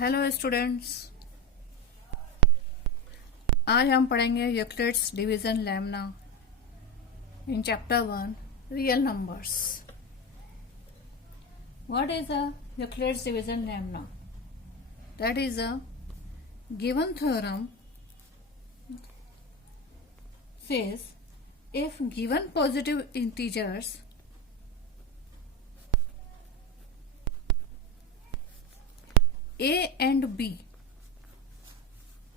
Hello students, आज हम पढ़ेंगे Euclid's division lemma in chapter 1 real numbers. What is a Euclid's division lemma? That is a given theorem says if given positive integers a and b,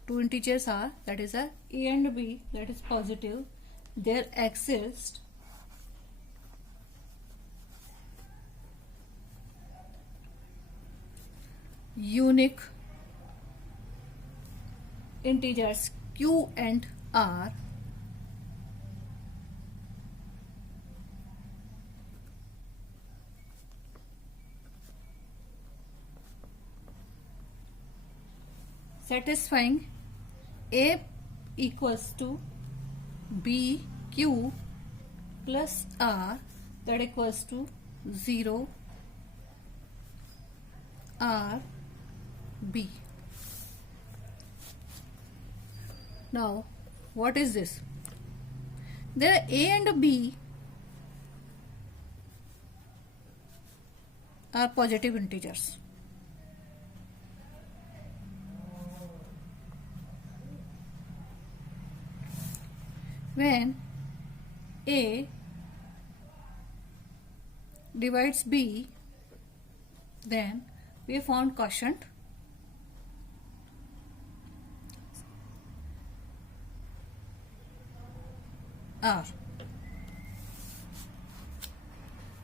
two integers are, that is a and b, that is positive, there exists unique integers q and r satisfying a equals to b q plus r, that equals to 0 r b. Now what is this? There a and b are positive integers. When a divides b, then we found quotient r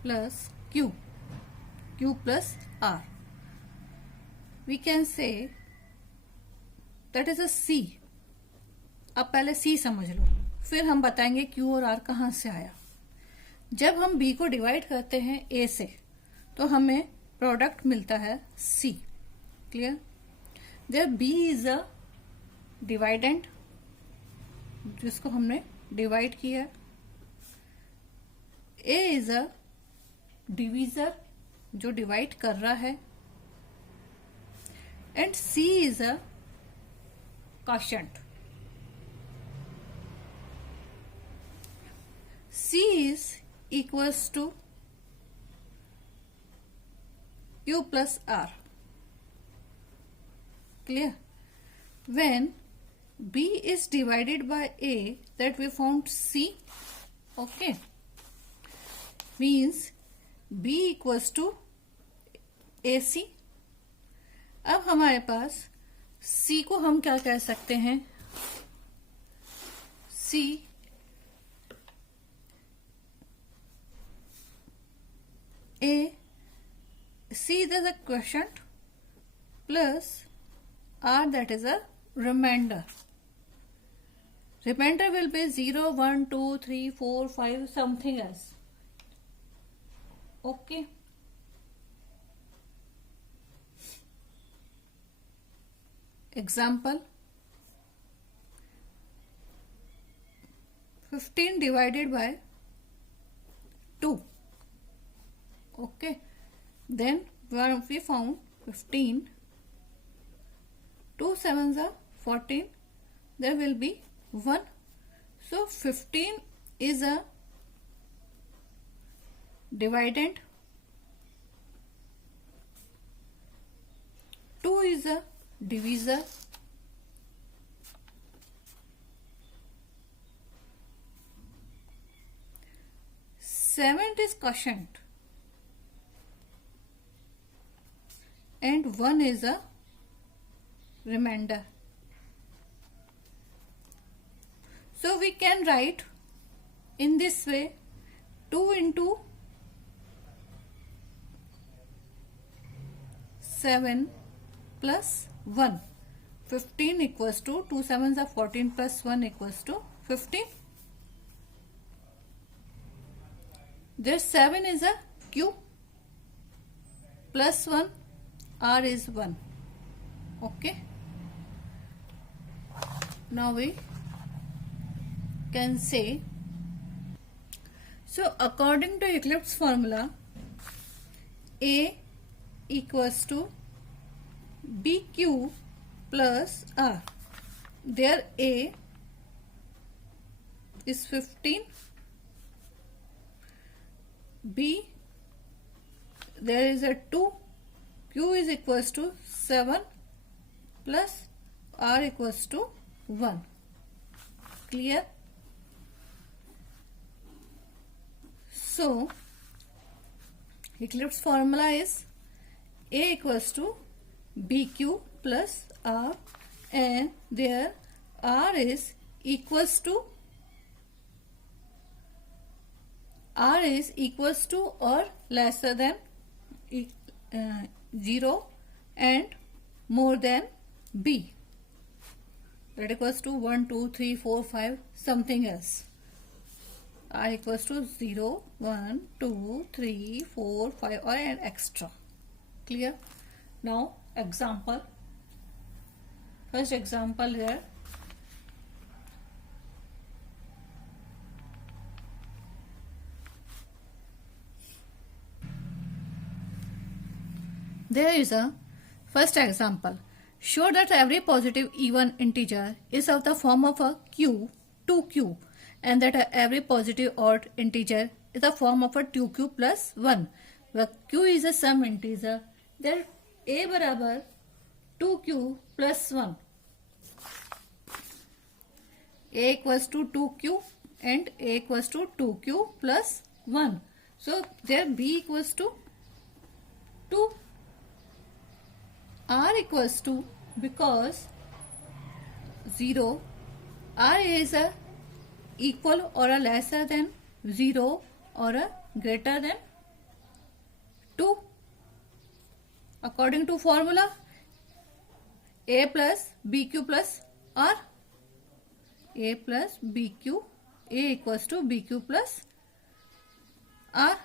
plus q plus r. We can say that is a c. अब पहले c समझ लो, फिर हम बताएंगे q और r कहाँ से आया। जब हम b को डिवाइड करते हैं a से, तो हमें प्रोडक्ट मिलता है c। क्लियर? जब b इज अ डिवाइडेंड, जिसको हमने डिवाइड किया, a इज अ डिवीजर, जो डिवाइड कर रहा है, and c is a quotient. C is equals to Q plus R. Clear? When B is divided by A, that we found C. Okay. Means B equals to AC. अब हमारे पास C को हम क्या कह सकते हैं? C is a quotient plus R, that is a remainder. Remainder will be 0, 1, 2, 3, 4, 5, something else. Okay. Example: 15 divided by 2. Okay, then we found 15, 2 sevens are 14, there will be 1. So 15 is a dividend, 2 is a divisor, 7 is quotient, and 1 is a remainder. So we can write in this way: 2 into 7 plus 1. 15 equals to 2 sevens are 14 plus 1 equals to 15. This 7 is a Q plus 1, R is 1. Okay. Now we can say, so according to Euclid's formula, A equals to BQ plus R. There A is 15, B there is a 2, Q is equals to 7 plus R equals to 1. Clear? So Eclipse formula is A equals to BQ plus R, and there R is equals to or lesser than 0 and more than B. That equals to 1, 2, 3, 4, 5, something else. R equals to 0, 1, 2, 3, 4, 5 or an extra. Clear? Now example. First example here. There is a first example. Show that every positive even integer is of the form of a q, 2q, and that every positive odd integer is the form of a 2q plus 1, where q is a sum integer. Then a बराबर 2q plus 1. A equals to 2q and a equals to 2q plus 1. So there b equals to 2. R equals to, because 0, R is a equal or a lesser than 0 or a greater than 2. According to formula, A plus BQ plus R. A plus BQ, A equals to BQ plus R.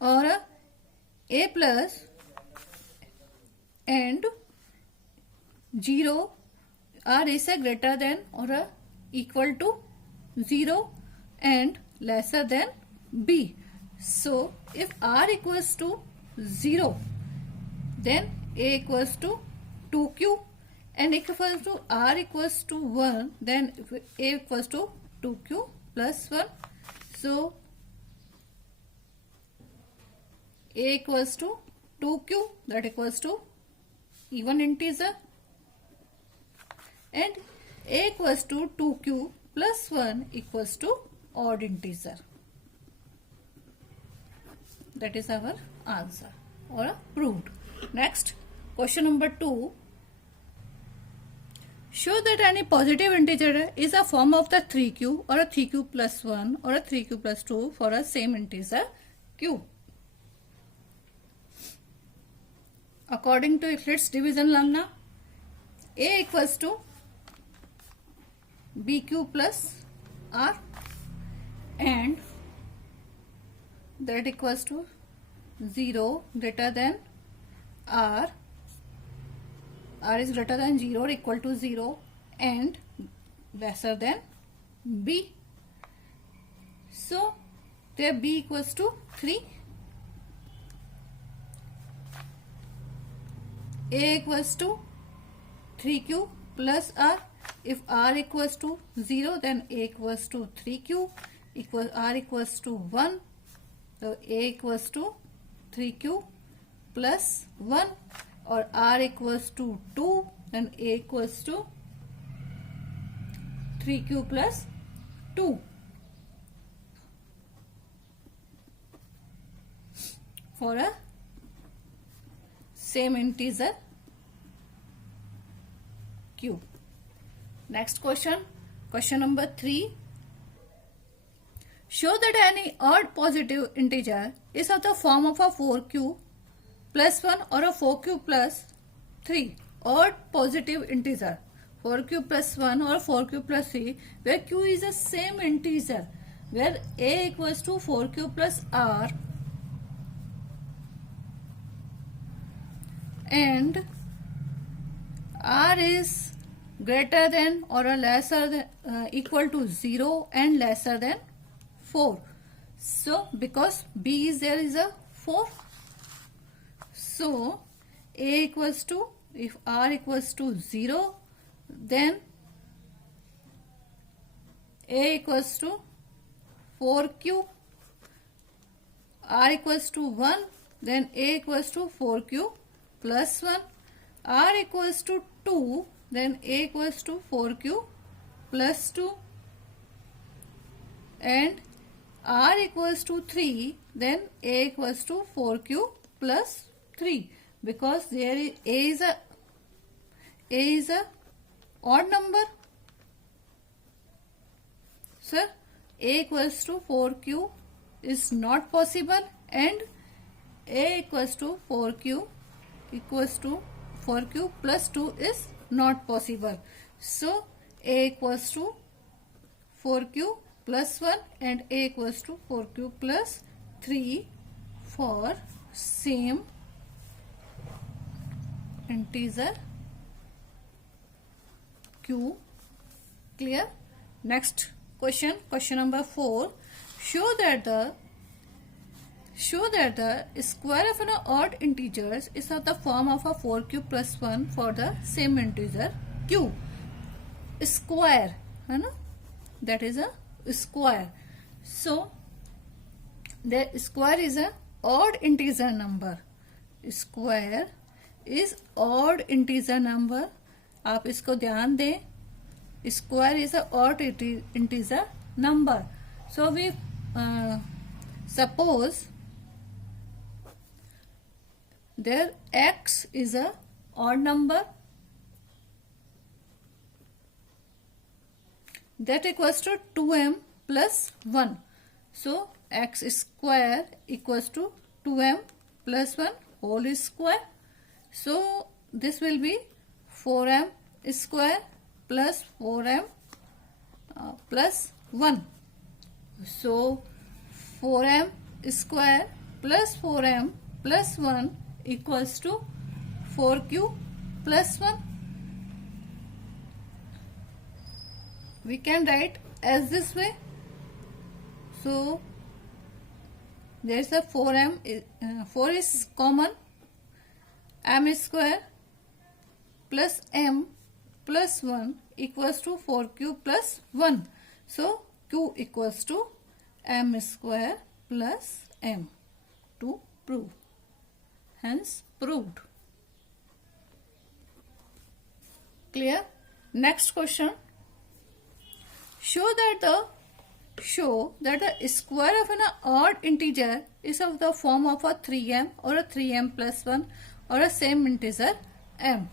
और A plus and 0, R is a greater than or a equal to 0 and lesser than B. So if R equals to 0, then A equals to 2Q, and if equals to R equals to 1, then A equals to 2Q plus 1. So A equals to 2Q, that equals to even integer, and A equals to 2Q plus 1 equals to odd integer. That is our answer or proved. Next, question number 2. Show that any positive integer is a form of the 3q or a 3q plus 1 or a 3q plus 2 for a same integer q. According to Eclipse division lambda, A equals to BQ plus R, and that equals to 0 greater than R. R is greater than 0 or equal to 0 and lesser than B. So there B equals to 3. A equals to 3q plus R. If R equals to 0, then A equals to 3q, R equals to 1. So A equals to 3q plus 1, or R equals to 2, then A equals to 3q plus 2. For a same integer q. Next question, question number 3. Show that any odd positive integer is of the form of a 4q plus 1 or a 4q plus 3. Odd positive integer 4q plus 1 or 4q plus 3, where q is the same integer, where A equals to 4q plus R and R is greater than or a lesser than equal to 0 and lesser than 4. So because B is there is a 4. So A equals to, if R equals to 0, then A equals to 4 cube. R equals to 1, then A equals to 4 cube plus 1. R equals to 2, then A equals to 4 cube plus 2. And R equals to 3, then A equals to 4 cube plus 3. Because there is A is a odd number. Sir, A equals to 4 cube is not possible, and A equals to 4 cube plus 2 is not possible. So A equals to 4 cube plus 1 and A equals to 4 cube plus 3 for same integer q. Clear? Next question number 4. Show that the square of an odd integer is of the form of a 4 cube plus 1 for the same integer q. Square, है ना? That is a square. So the square is a odd integer number. Square is odd integer number. आप इसको ध्यान दें. Square is a odd integer number. So we suppose there x is a odd number, that equals to 2m plus 1. So x square equals to 2m plus 1 whole square. So this will be 4m square plus 4m plus 1. So 4m square plus 4m plus 1 equals to 4q plus 1. We can write as this way. So there is a 4m, 4 is common, m square plus m plus 1 equals to 4q plus 1. So q equals to m square plus m to prove. Hence proved. Clear? Next question. Show that the square of an odd integer is of the form of a 3m or a 3m plus 1 or a same integer m.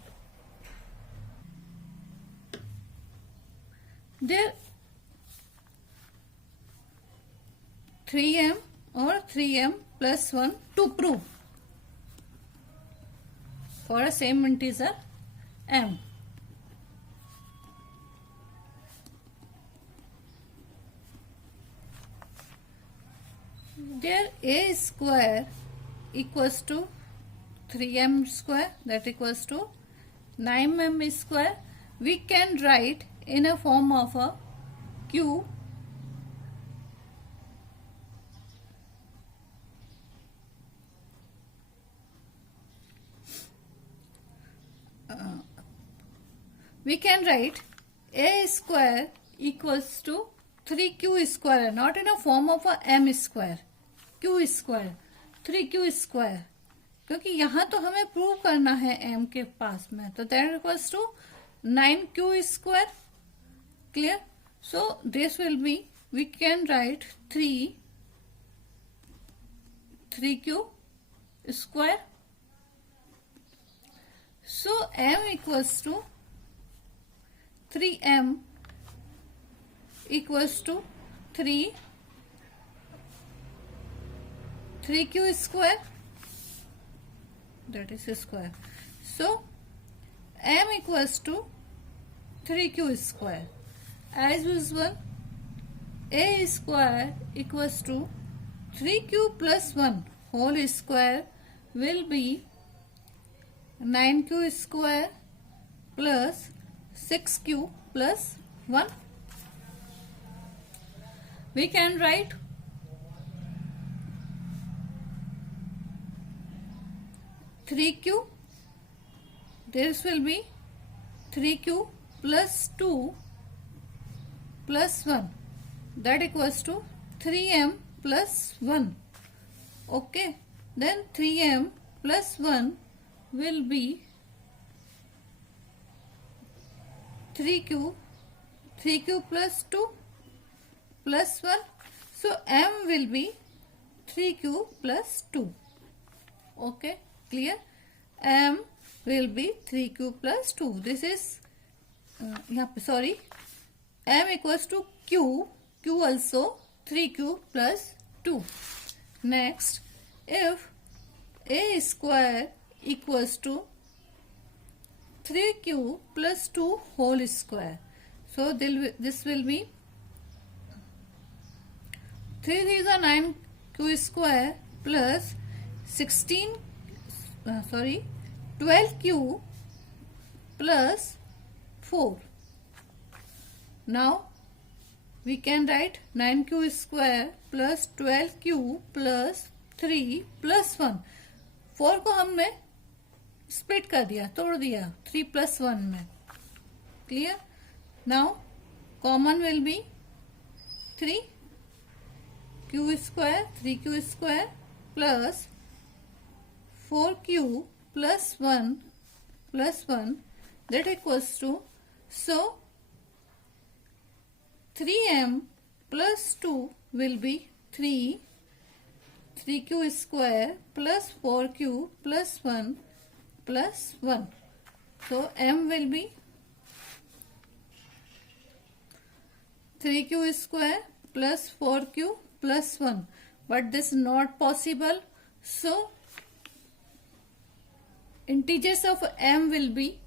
There 3m or 3m plus 1 to prove for a same integer m. There a square equals to 3m square, that equals to 9m square. We can write in a form of a q we can write a square equals to 3q square, not in a form of a m square, q square, 3q square, क्योंकि यहाँ तो हमें prove करना है m के पास में, तो that equals to 9q square. Clear? So this will be, we can write 3q square. So m equals to 3m equals to 3q square, that is square. So m equals to 3q square. As usual, a square equals to 3q plus 1 whole square will be 9q square plus 6q plus 1. We can write 3q. This will be 3q plus 2 plus 1. That equals to 3m plus 1. Okay. Then 3m plus 1 will be 3q plus 2 plus 1. So m will be 3q plus 2. Okay, clear? M will be 3q plus 2. This is m equals to q also 3q plus 2. Next, if a square equals to 3q plus 2 whole square. So this will be 3 is a 9q square plus 12q plus 4. Now we can write 9q square plus 12q plus 3 plus 1. 4 को हमने split कर दिया, तोड़ दिया 3 plus 1 में. Clear? Now common will be 3q square plus 4q plus 1 that equals to, so 3m plus 2 will be 3q square plus 4q plus 1 plus 1. So m will be 3q square plus 4q plus 1. But this is not possible. So integers of m will be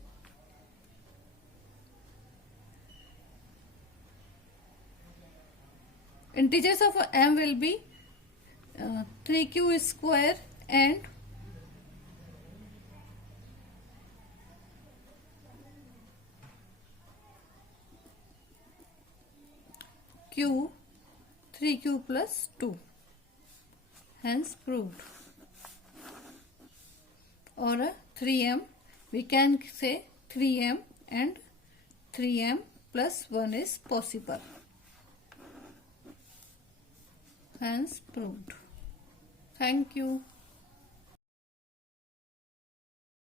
3q square and q 3q plus 2. Hence proved. Or 3m, we can say 3m and 3m plus 1 is possible. Hence proved. Thank you.